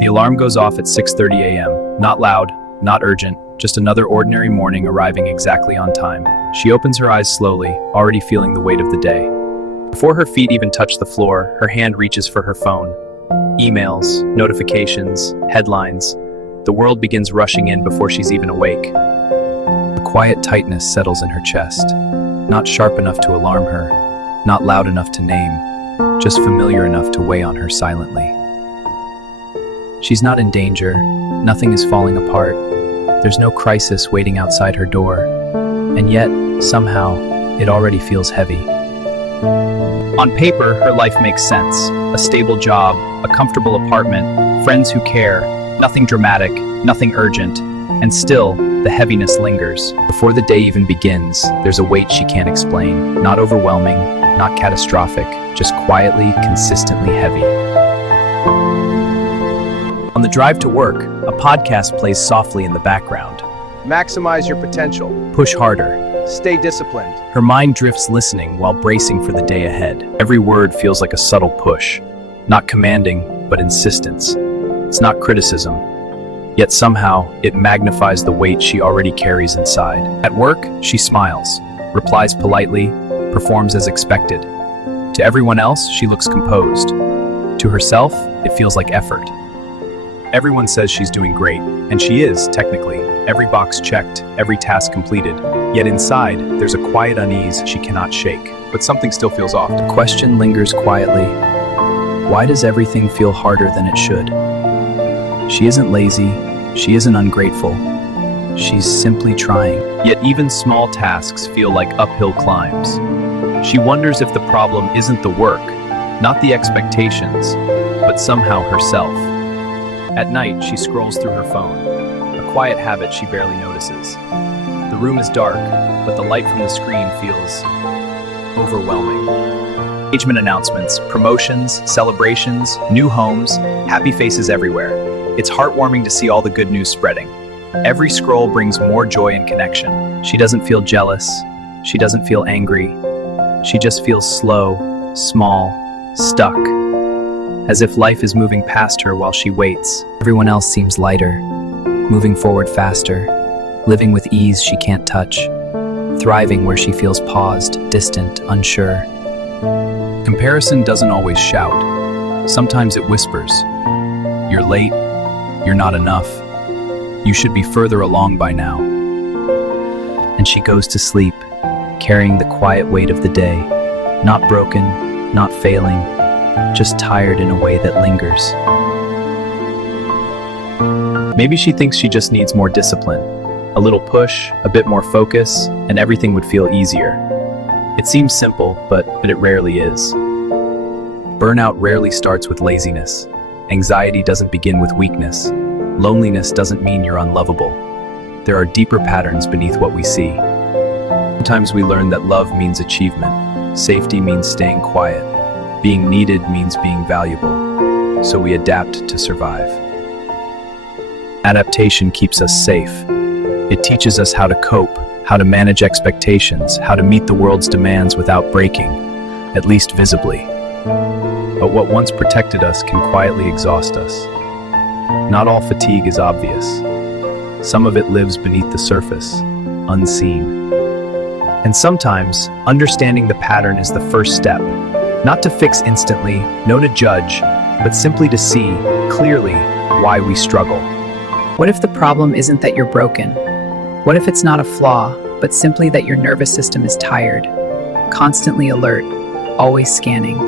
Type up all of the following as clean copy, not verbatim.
The alarm goes off at 6:30 a.m. Not loud, not urgent, just another ordinary morning arriving exactly on time. She opens her eyes slowly, already feeling the weight of the day. Before her feet even touch the floor, her hand reaches for her phone. Emails, notifications, headlines. The world begins rushing in before she's even awake. A quiet tightness settles in her chest. Not sharp enough to alarm her, not loud enough to name, just familiar enough to weigh on her silently. She's not in danger, nothing is falling apart. There's no crisis waiting outside her door, and yet, somehow, it already feels heavy. On paper, her life makes sense. A stable job, a comfortable apartment, friends who care, nothing dramatic, nothing urgent, and still, the heaviness lingers. Before the day even begins, there's a weight she can't explain. Not overwhelming, not catastrophic, just quietly, consistently heavy. On the drive to work, a podcast plays softly in the background. Maximize your potential. Push harder. Stay disciplined. Her mind drifts listening while bracing for the day ahead. Every word feels like a subtle push. Not commanding, but insistence. It's not criticism. Yet somehow, it magnifies the weight she already carries inside. At work, she smiles, replies politely, performs as expected. To everyone else, she looks composed. To herself, it feels like effort. Everyone says she's doing great, and she is, technically. Every box checked, every task completed. Yet inside, there's a quiet unease she cannot shake. But something still feels off. The question lingers quietly. Why does everything feel harder than it should? She isn't lazy, she isn't ungrateful. She's simply trying. Yet even small tasks feel like uphill climbs. She wonders if the problem isn't the work, not the expectations, but somehow herself. At night, she scrolls through her phone, a quiet habit she barely notices. The room is dark, but the light from the screen feels overwhelming. Engagement announcements, promotions, celebrations, new homes, happy faces everywhere. It's heartwarming to see all the good news spreading. Every scroll brings more joy and connection. She doesn't feel jealous. She doesn't feel angry. She just feels slow, small, stuck. As if life is moving past her while she waits. Everyone else seems lighter, moving forward faster, living with ease she can't touch, thriving where she feels paused, distant, unsure. Comparison doesn't always shout. Sometimes it whispers. You're late. You're not enough. You should be further along by now. And she goes to sleep, carrying the quiet weight of the day, not broken, not failing, just tired in a way that lingers. Maybe she thinks she just needs more discipline, a little push, a bit more focus, and everything would feel easier. It seems simple, but it rarely is. Burnout rarely starts with laziness. Anxiety doesn't begin with weakness. Loneliness doesn't mean you're unlovable. There are deeper patterns beneath what we see. Sometimes we learn that love means achievement, safety means staying quiet, being needed means being valuable, so we adapt to survive. Adaptation keeps us safe. It teaches us how to cope, how to manage expectations, how to meet the world's demands without breaking, at least visibly. But what once protected us can quietly exhaust us. Not all fatigue is obvious. Some of it lives beneath the surface, unseen. And sometimes, understanding the pattern is the first step. Not to fix instantly, no to judge, but simply to see, clearly, why we struggle. What if the problem isn't that you're broken? What if it's not a flaw, but simply that your nervous system is tired, constantly alert, always scanning,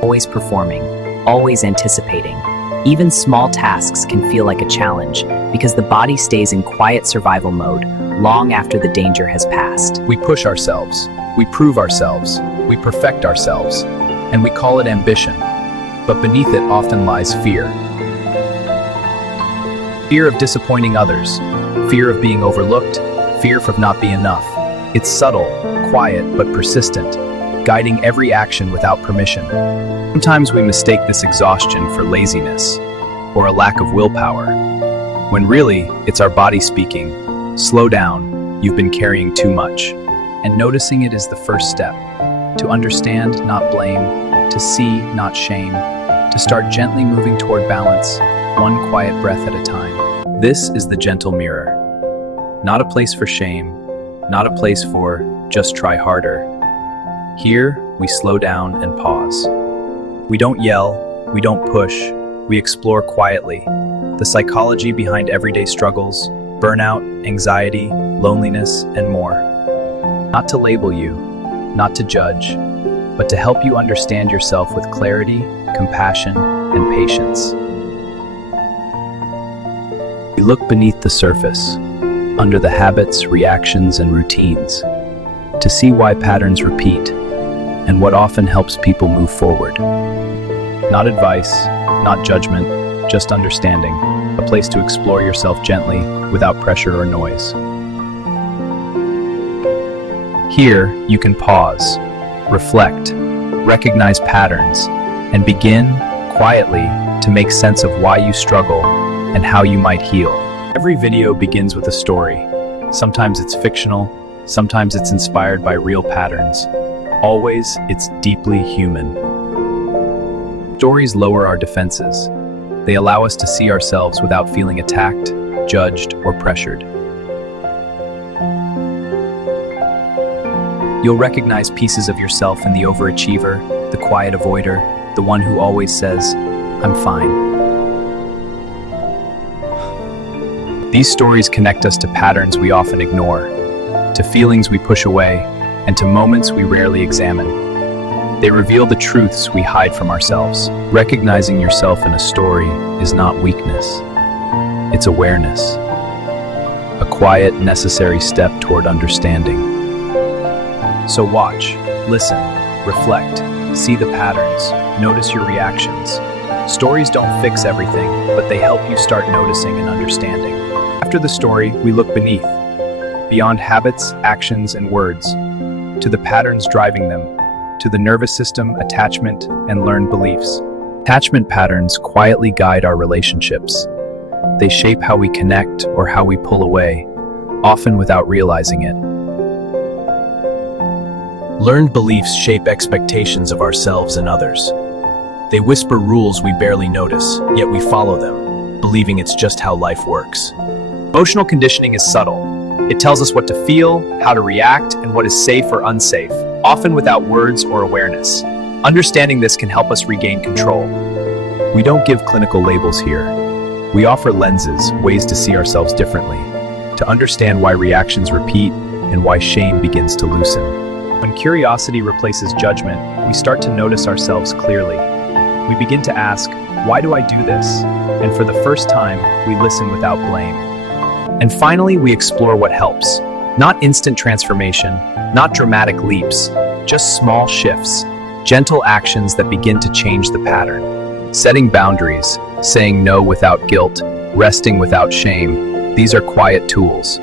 always performing, always anticipating? Even small tasks can feel like a challenge because the body stays in quiet survival mode long after the danger has passed. We push ourselves, we prove ourselves, we perfect ourselves, and we call it ambition. But beneath it often lies fear. Fear of disappointing others, fear of being overlooked, fear of not being enough. It's subtle, quiet, but persistent, guiding every action without permission. Sometimes we mistake this exhaustion for laziness or a lack of willpower, when really it's our body speaking, slow down, you've been carrying too much. And noticing it is the first step, to understand, not blame, to see, not shame, to start gently moving toward balance, one quiet breath at a time. This is the gentle mirror. Not a place for shame, not a place for just try harder. Here, we slow down and pause. We don't yell, we don't push, we explore quietly the psychology behind everyday struggles, burnout, anxiety, loneliness, and more. Not to label you, not to judge, but to help you understand yourself with clarity, compassion, and patience. We look beneath the surface, under the habits, reactions, and routines, to see why patterns repeat and what often helps people move forward. Not advice, not judgment, just understanding, a place to explore yourself gently without pressure or noise. Here, you can pause, reflect, recognize patterns, and begin, quietly, to make sense of why you struggle and how you might heal. Every video begins with a story. Sometimes it's fictional, sometimes it's inspired by real patterns. Always, it's deeply human. Stories lower our defenses. They allow us to see ourselves without feeling attacked, judged, or pressured. You'll recognize pieces of yourself in the overachiever, the quiet avoider, the one who always says, "I'm fine." These stories connect us to patterns we often ignore, to feelings we push away, and to moments we rarely examine. They reveal the truths we hide from ourselves. Recognizing yourself in a story is not weakness. It's awareness. A quiet, necessary step toward understanding. So watch, listen, reflect, see the patterns, notice your reactions. Stories don't fix everything, but they help you start noticing and understanding. After the story, we look beneath, beyond habits, actions, and words, to the patterns driving them, to the nervous system, attachment, and learned beliefs. Attachment patterns quietly guide our relationships. They shape how we connect or how we pull away, often without realizing it. Learned beliefs shape expectations of ourselves and others. They whisper rules we barely notice, yet we follow them, believing it's just how life works. Emotional conditioning is subtle. It tells us what to feel, how to react, and what is safe or unsafe, often without words or awareness. Understanding this can help us regain control. We don't give clinical labels here. We offer lenses, ways to see ourselves differently, to understand why reactions repeat and why shame begins to loosen. When curiosity replaces judgment, we start to notice ourselves clearly. We begin to ask, why do I do this? And for the first time, we listen without blame. And finally, we explore what helps. Not instant transformation, not dramatic leaps, just small shifts, gentle actions that begin to change the pattern. Setting boundaries, saying no without guilt, resting without shame, these are quiet tools.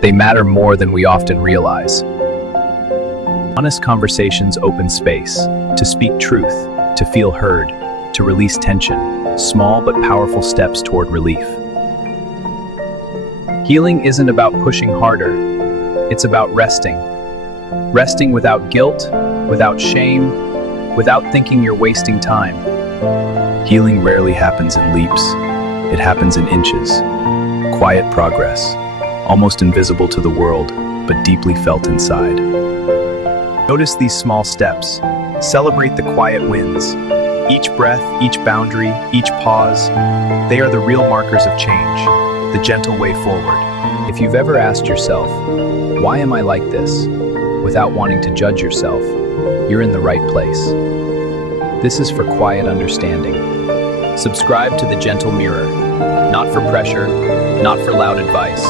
They matter more than we often realize. Honest conversations open space, to speak truth, to feel heard, to release tension, small but powerful steps toward relief. Healing isn't about pushing harder, it's about resting. Resting without guilt, without shame, without thinking you're wasting time. Healing rarely happens in leaps. It happens in inches. Quiet progress, almost invisible to the world, but deeply felt inside. Notice these small steps. Celebrate the quiet wins. Each breath, each boundary, each pause, they are the real markers of change, the gentle way forward. If you've ever asked yourself, why am I like this? Without wanting to judge yourself, you're in the right place. This is for quiet understanding. Subscribe to The Gentle Mirror, not for pressure, not for loud advice,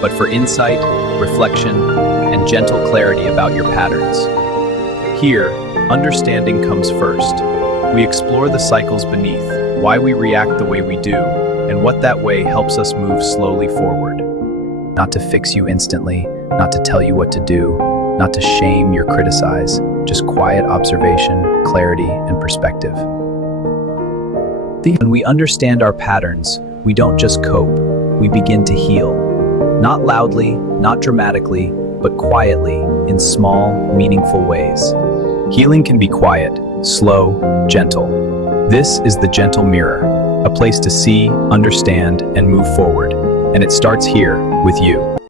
but for insight, reflection, and gentle clarity about your patterns. Here, understanding comes first. We explore the cycles beneath, why we react the way we do, and what that way helps us move slowly forward. Not to fix you instantly, not to tell you what to do, not to shame or criticize, just quiet observation, clarity, and perspective. When we understand our patterns, we don't just cope, we begin to heal. Not loudly, not dramatically, but quietly, in small, meaningful ways. Healing can be quiet, slow, gentle. This is the gentle mirror, a place to see, understand, and move forward. And it starts here with you.